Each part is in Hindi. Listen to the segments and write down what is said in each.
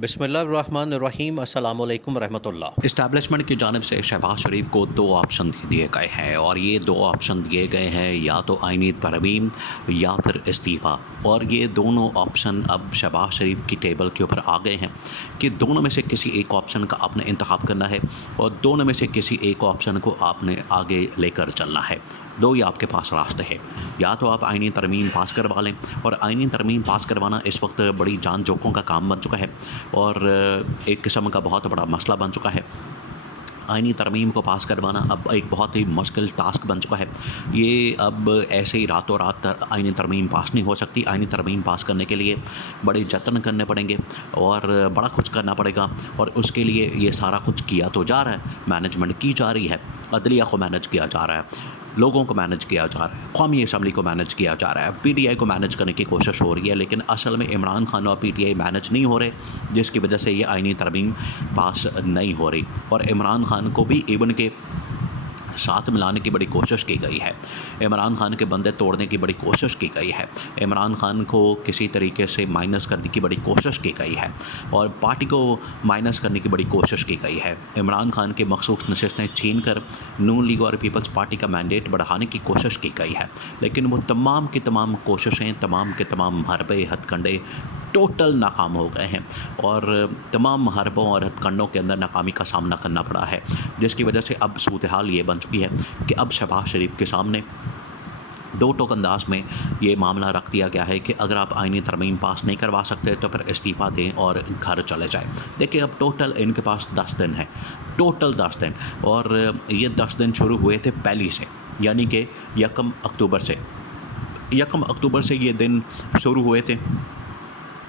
बिस्मिल्लाहिर्रहमानिर्रहीम अस्सलामु अलैकुम रहमतुल्लाह। इस्टेब्लिशमेंट की जानिब से शहबाज शरीफ को दो ऑप्शन दे दिए गए हैं और ये दो ऑप्शन दिए गए हैं या तो आइनी तरमीम या फिर इस्तीफ़ा। और ये दोनों ऑप्शन अब शहबाज शरीफ की टेबल के ऊपर आ गए हैं कि दोनों में से किसी एक ऑप्शन का आपने इंतखाब करना है और दोनों में से किसी एक ऑप्शन को आपने आगे लेकर चलना है। दो ही आपके पास रास्ते हैं, या तो आप आइनी तरमीम पास करवा लें, और आइनी तरमीम पास करवाना इस वक्त बड़ी जान जोखों का काम बन चुका है और एक किस्म का बहुत बड़ा मसला बन चुका है। आइनी तरमीम को पास करवाना अब एक बहुत ही मुश्किल टास्क बन चुका है। ये अब ऐसे ही रातों रात आइनी तरमीम पास नहीं हो सकती। आइनी तरमीम पास करने के लिए बड़े जतन करने पड़ेंगे और बड़ा कुछ करना पड़ेगा, और उसके लिए ये सारा कुछ किया तो जा रहा है, मैनेजमेंट की जा रही है, अदलिया को मैनेज किया जा रहा है, लोगों को मैनेज किया जा रहा है, कौमी असम्बली को मैनेज किया जा रहा है, पीटीआई को मैनेज करने की कोशिश हो रही है, लेकिन असल में इमरान खान और पीटीआई मैनेज नहीं हो रहे, जिसकी वजह से ये आइनी तरमीम पास नहीं हो रही। और इमरान खान को भी इवन के साथ मिलाने की बड़ी कोशिश की गई है, इमरान खान के बंदे तोड़ने की बड़ी कोशिश की गई है, इमरान खान को किसी तरीके से माइनस करने की बड़ी कोशिश की गई है और पार्टी को माइनस करने की बड़ी कोशिश की गई है। इमरान खान के मखसूस नशिस्तें छीन कर नून लीग और पीपल्स पार्टी का मैंडेट बढ़ाने की कोशिश की गई है, लेकिन वो तमाम की तमाम कोशिशें, तमाम के तमाम हरबे हथकंडे टोटल नाकाम हो गए हैं और तमाम हरबों और हथकंडों के अंदर नाकामी का सामना करना पड़ा है, जिसकी वजह से अब सूरत हाल ये बन चुकी है कि अब शहबाज शरीफ के सामने दो टोक अंदाज में ये मामला रख दिया गया है कि अगर आप आइनी तरमीम पास नहीं करवा सकते तो फिर इस्तीफ़ा दें और घर चले जाएं। देखिए, अब टोटल इनके पास 10 दिन है, टोटल 10 दिन, और ये 10 दिन शुरू हुए थे पहली से, यानी कि 1 अक्टूबर से। 1 अक्टूबर से ये दिन शुरू हुए थे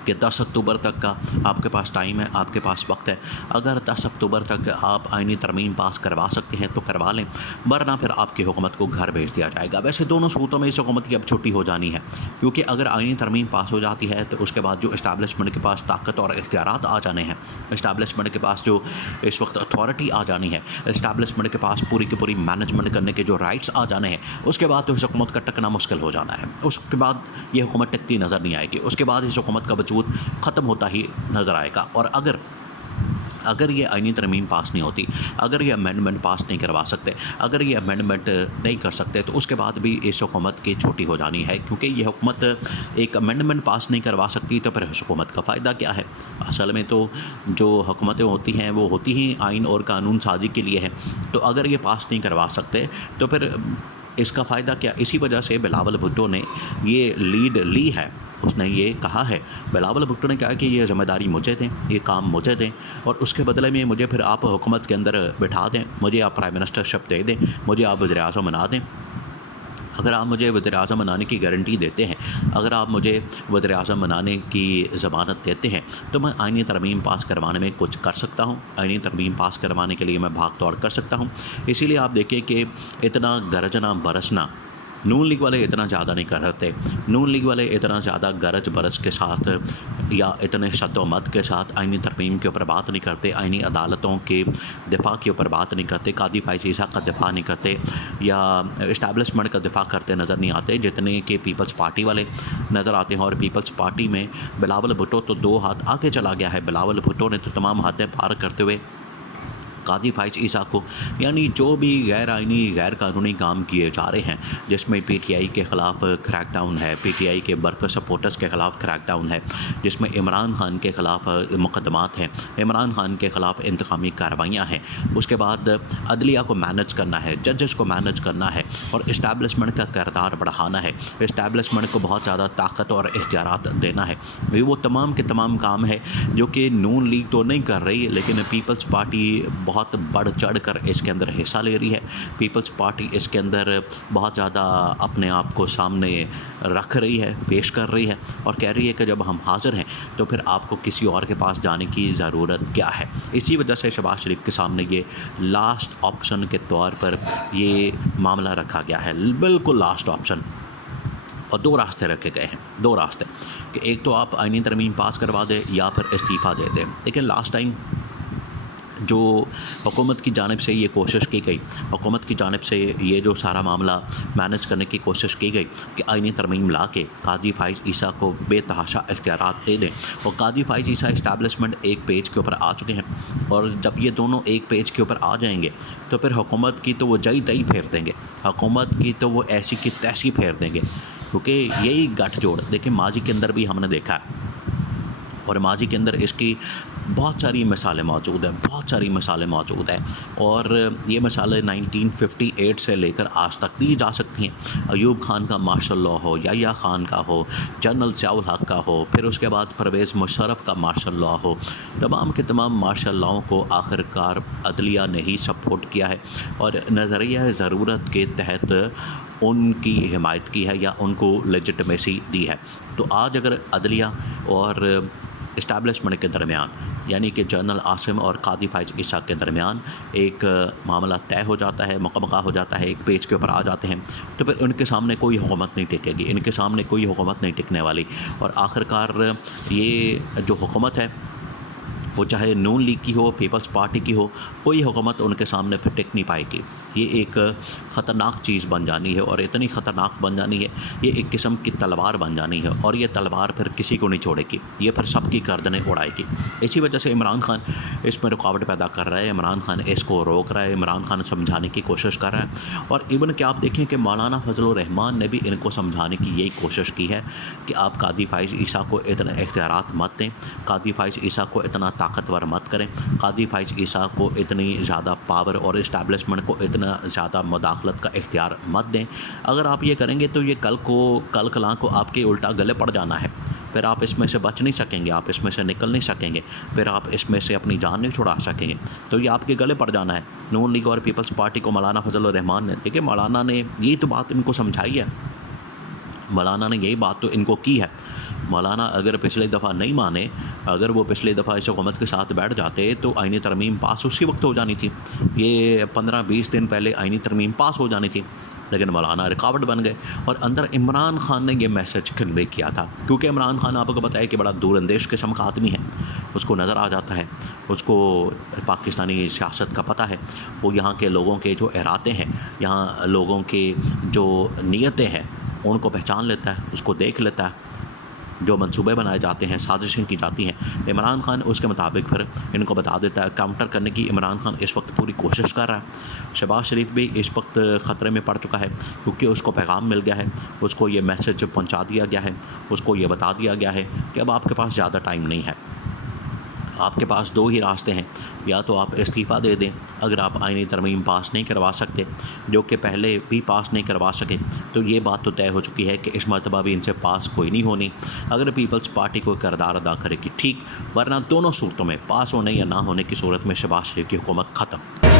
कि 10 अक्टूबर तक का आपके पास टाइम है, आपके पास वक्त है। अगर 10 अक्टूबर तक आप आइनी तरमीम पास करवा सकते हैं तो करवा लें, वरना फिर आपकी हुकूमत को घर भेज दिया जाएगा। वैसे दोनों सूरतों में इस हुकूमत की अब छुट्टी हो जानी है, क्योंकि अगर आइनी तरमीम पास हो जाती है तो उसके बाद जो इस्टेब्लिशमेंट के पास ताकत और इख्तियारात आ जाने हैं, इस्टेब्लिशमेंट के पास जो इस वक्त अथॉरिटी आ जानी है, इस्टेब्लिशमेंट के पास पूरी की पूरी मैनेजमेंट करने के जो राइट्स आ जाने हैं, उसके बाद तो इस हुकूमत का टिकना मुश्किल हो जाना है। उसके बाद ये हुकूमत टिकती नज़र नहीं आएगी, उसके बाद इस हुकूमत का ख़त्म होता ही नज़र आएगा। और अगर ये आइनी तरमीम पास नहीं होती, अगर ये अमेंडमेंट पास नहीं करवा सकते, अगर ये अमेंडमेंट नहीं कर सकते, तो उसके बाद भी इस हुकूमत की छुट्टी हो जानी है, क्योंकि ये हुकूमत एक अमेंडमेंट पास नहीं करवा सकती तो फिर इस हुकूमत का फ़ायदा क्या है। असल में तो जो हुकूमतें होती हैं वो होती ही आइन और कानून साजी के लिए है, तो अगर ये पास नहीं करवा सकते तो फिर इसका फ़ायदा क्या। इसी वजह से बिलावल भुट्टो ने ये लीड ली है, उसने ये कहा है, बिलावल भुट्टो ने कहा कि ये ज़िम्मेदारी मुझे दें, ये काम मुझे दें, और उसके बदले में मुझे फिर आप हुकूमत के अंदर बिठा दें, मुझे आप प्राइम मिनिस्टरशिप दे दें, मुझे आप वज़ीर-ए-आज़म बना दें। अगर आप मुझे वज़ीर-ए-आज़म बनाने की गारंटी देते हैं, अगर आप मुझे वज़ीर-ए-आज़म बनाने की ज़मानत देते हैं, तो मैं आइनी तरमीम पास करवाने में कुछ कर सकता हूँ, आइनी तरमीम पास करवाने के लिए मैं भाग दौड़ कर सकता हूँ। इसीलिए आप देखिए कि इतना गरजना बरसना नून लीग वाले इतना ज़्यादा नहीं कर रहे थे। नून लीग वाले इतना ज़्यादा गरज बरस के साथ या इतने शद्दोमत के साथ आइनी तरमीम के ऊपर बात नहीं करते, आइनी अदालतों के दिफा के ऊपर बात नहीं करते, कादी फाइज़ ईसा का दिफा नहीं करते या इस्टेब्लिशमेंट का दिफा करते नज़र नहीं आते, जितने के पीपल्स पार्टी वाले नज़र आते हैं। और पीपल्स पार्टी में बिलावल भुट्टो तो 2 हाथ आगे चला गया है। बिलावल भुट्टो ने तो तमाम हदें पार करते हुए कादी फाइज़ ईसा को, यानी जो भी गैर आइनी गैर कानूनी काम किए जा रहे हैं, जिसमें पीटीआई के ख़िलाफ़ क्रैकडाउन है, पीटीआई के वर्कर सपोर्टर्स के ख़िलाफ़ क्रैकडाउन है, जिसमें इमरान खान के ख़िलाफ़ मुकदमात हैं, इमरान खान के ख़िलाफ़ इंतकामी कार्रवाइयाँ हैं, उसके बाद अदलिया को मैनेज करना है, जजेस को मैनेज करना है और इस्टेब्लिशमेंट का किरदार बढ़ाना है, इस्टेब्लिशमेंट को बहुत ज़्यादा ताकत और इख्तियारात देना है। ये वो तमाम के तमाम काम है जो कि नून लीग तो नहीं कर रही, लेकिन पीपल्स पार्टी बहुत बढ़ चढ़ कर इसके अंदर हिस्सा ले रही है। पीपल्स पार्टी इसके अंदर बहुत ज़्यादा अपने आप को सामने रख रही है, पेश कर रही है और कह रही है कि जब हम हाज़िर हैं तो फिर आपको किसी और के पास जाने की ज़रूरत क्या है। इसी वजह से शहबाज शरीफ के सामने ये लास्ट ऑप्शन के तौर पर ये मामला रखा गया है, बिल्कुल लास्ट ऑप्शन। और 2 रास्ते रखे गए हैं, 2 रास्ते कि एक तो आप आइनी तरमीम पास करवा दें या फिर इस्तीफ़ा दे दें। लेकिन लास्ट टाइम जो हुकूमत की जानिब से ये कोशिश की गई, हुकूमत की जानिब से ये जो सारा मामला मैनेज करने की कोशिश की गई कि आईनी तरमीम ला के कादी फ़ाइज़ ईसा को बेतहाशा इख्तियारात दे दें, और कादी फ़ाइज़ ईसा इस्टेब्लिशमेंट एक पेज के ऊपर आ चुके हैं, और जब ये दोनों एक पेज के ऊपर आ जाएंगे तो फिर हुकूमत की तो वो जई तई फेर देंगे, हुकूमत की तो वो ऐसी की तैसी फेर देंगे, क्योंकि यही गठजोड़ देखिए माजी के अंदर भी हमने देखा है, और माजी के अंदर इसकी बहुत सारी मिसालें मौजूद हैं, बहुत सारी मिसालें मौजूद हैं, और ये मिसालें 1958 से लेकर आज तक दी जा सकती हैं। अयूब खान का मार्शल लॉ हो, याह्या खान का हो, जनरल ज़ियाउल हक का हो, फिर उसके बाद परवेज़ मुशर्रफ का मार्शल लॉ हो, तमाम के तमाम मार्शल लॉ को आखिरकार अदलिया ने ही सपोर्ट किया है और नज़रिया ज़रूरत के तहत उनकी हिमायत की है या उनको लेजिटिमेसी दी है। तो आज अगर अदलिया और इस्टेब्लिशमेंट के दरमियान, यानी कि जनरल आसिम और कादी फ़ाइज़ ईसा के दरमियान एक मामला तय हो जाता है, मुकम्मल हो जाता है, एक पेज के ऊपर आ जाते हैं, तो फिर उनके सामने कोई हुकूमत नहीं टिकेगी, इनके सामने कोई हुकूमत नहीं टिकने वाली। और आखिरकार ये जो हुकूमत है वो चाहे नून लीग की हो, पीपल्स पार्टी की हो, कोई हुकूमत उनके सामने फिर टिक नहीं पाएगी। ये एक ख़तरनाक चीज़ बन जानी है, और इतनी ख़तरनाक बन जानी है, ये एक किस्म की तलवार बन जानी है, और ये तलवार फिर किसी को नहीं छोड़ेगी, ये फिर सबकी गर्दनें उड़ाएगी। इसी वजह से इमरान खान इसमें रुकावट पैदा कर रहा है, इमरान खान इसको रोक रहा है, इमरान खान समझाने की कोशिश कर रहा है। और इवन कि आप देखें कि मौलाना फजलुर रहमान ने भी इनको समझाने की यही कोशिश की है कि आप कादी फ़ाइज़ ईसा को इतने इख्तियारात मत दें, कादी फ़ाइज़ ईसा को इतना ताकतवर मत करें, कादी फ़ाइज़ ईसा को इतनी ज़्यादा पावर और इस्टेब्लिशमेंट को इतना ज़्यादा मुदाखलत का इख्तियार मत दें। अगर आप ये करेंगे तो ये कल कलां को आपके उल्टा गले पड़ जाना है, फिर आप इसमें से बच नहीं सकेंगे, आप इसमें से निकल नहीं सकेंगे, फिर आप इसमें से अपनी जान नहीं छुड़ा सकेंगे, तो ये आपके गले पड़ जाना है। नून लीग और पीपल्स पार्टी को मौलाना फजलुर रहमान ने, देखिए मौलाना ने यही तो बात इनको समझाई है, मौलाना ने यही बात तो इनको की है। मौलाना अगर पिछली दफ़ा नहीं माने, अगर वो पिछली दफ़ा इस हुकूमत के साथ बैठ जाते तो आईनी तरमीम पास उसी वक्त हो जानी थी, ये 15-20 दिन पहले आईनी तरमीम पास हो जानी थी, लेकिन मौलाना रुकावट बन गए। और अंदर इमरान खान ने ये मैसेज कन्वे किया था, क्योंकि इमरान खान आपको बताया कि बड़ा दूरअंदेश किस्म का आदमी है, उसको नज़र आ जाता है, उसको पाकिस्तानी सियासत का पता है, वो यहाँ के लोगों के जो इरादे हैं, यहाँ लोगों के जो नीयतें हैं उनको पहचान लेता है, उसको देख लेता है, जो मंसूबे बनाए जाते हैं, साजिशें की जाती हैं, इमरान खान उसके मुताबिक फिर इनको बता देता है। काउंटर करने की इमरान खान इस वक्त पूरी कोशिश कर रहा है। शहबाज शरीफ भी इस वक्त ख़तरे में पड़ चुका है, क्योंकि उसको पैगाम मिल गया है, उसको ये मैसेज पहुंचा दिया गया है, उसको ये बता दिया गया है कि अब आपके पास ज़्यादा टाइम नहीं है, आपके पास दो ही रास्ते हैं, या तो आप इस्तीफ़ा दे दें अगर आप आईनी तरमीम पास नहीं करवा सकते, जो कि पहले भी पास नहीं करवा सके, तो ये बात तो तय हो चुकी है कि इस मरतबा भी इनसे पास कोई नहीं होनी। अगर पीपल्स पार्टी को किरदार अदा करेगी ठीक, वरना दोनों सूरतों में पास होने या ना होने की सूरत में शहबाज शरीफ की हुकूमत ख़त्म।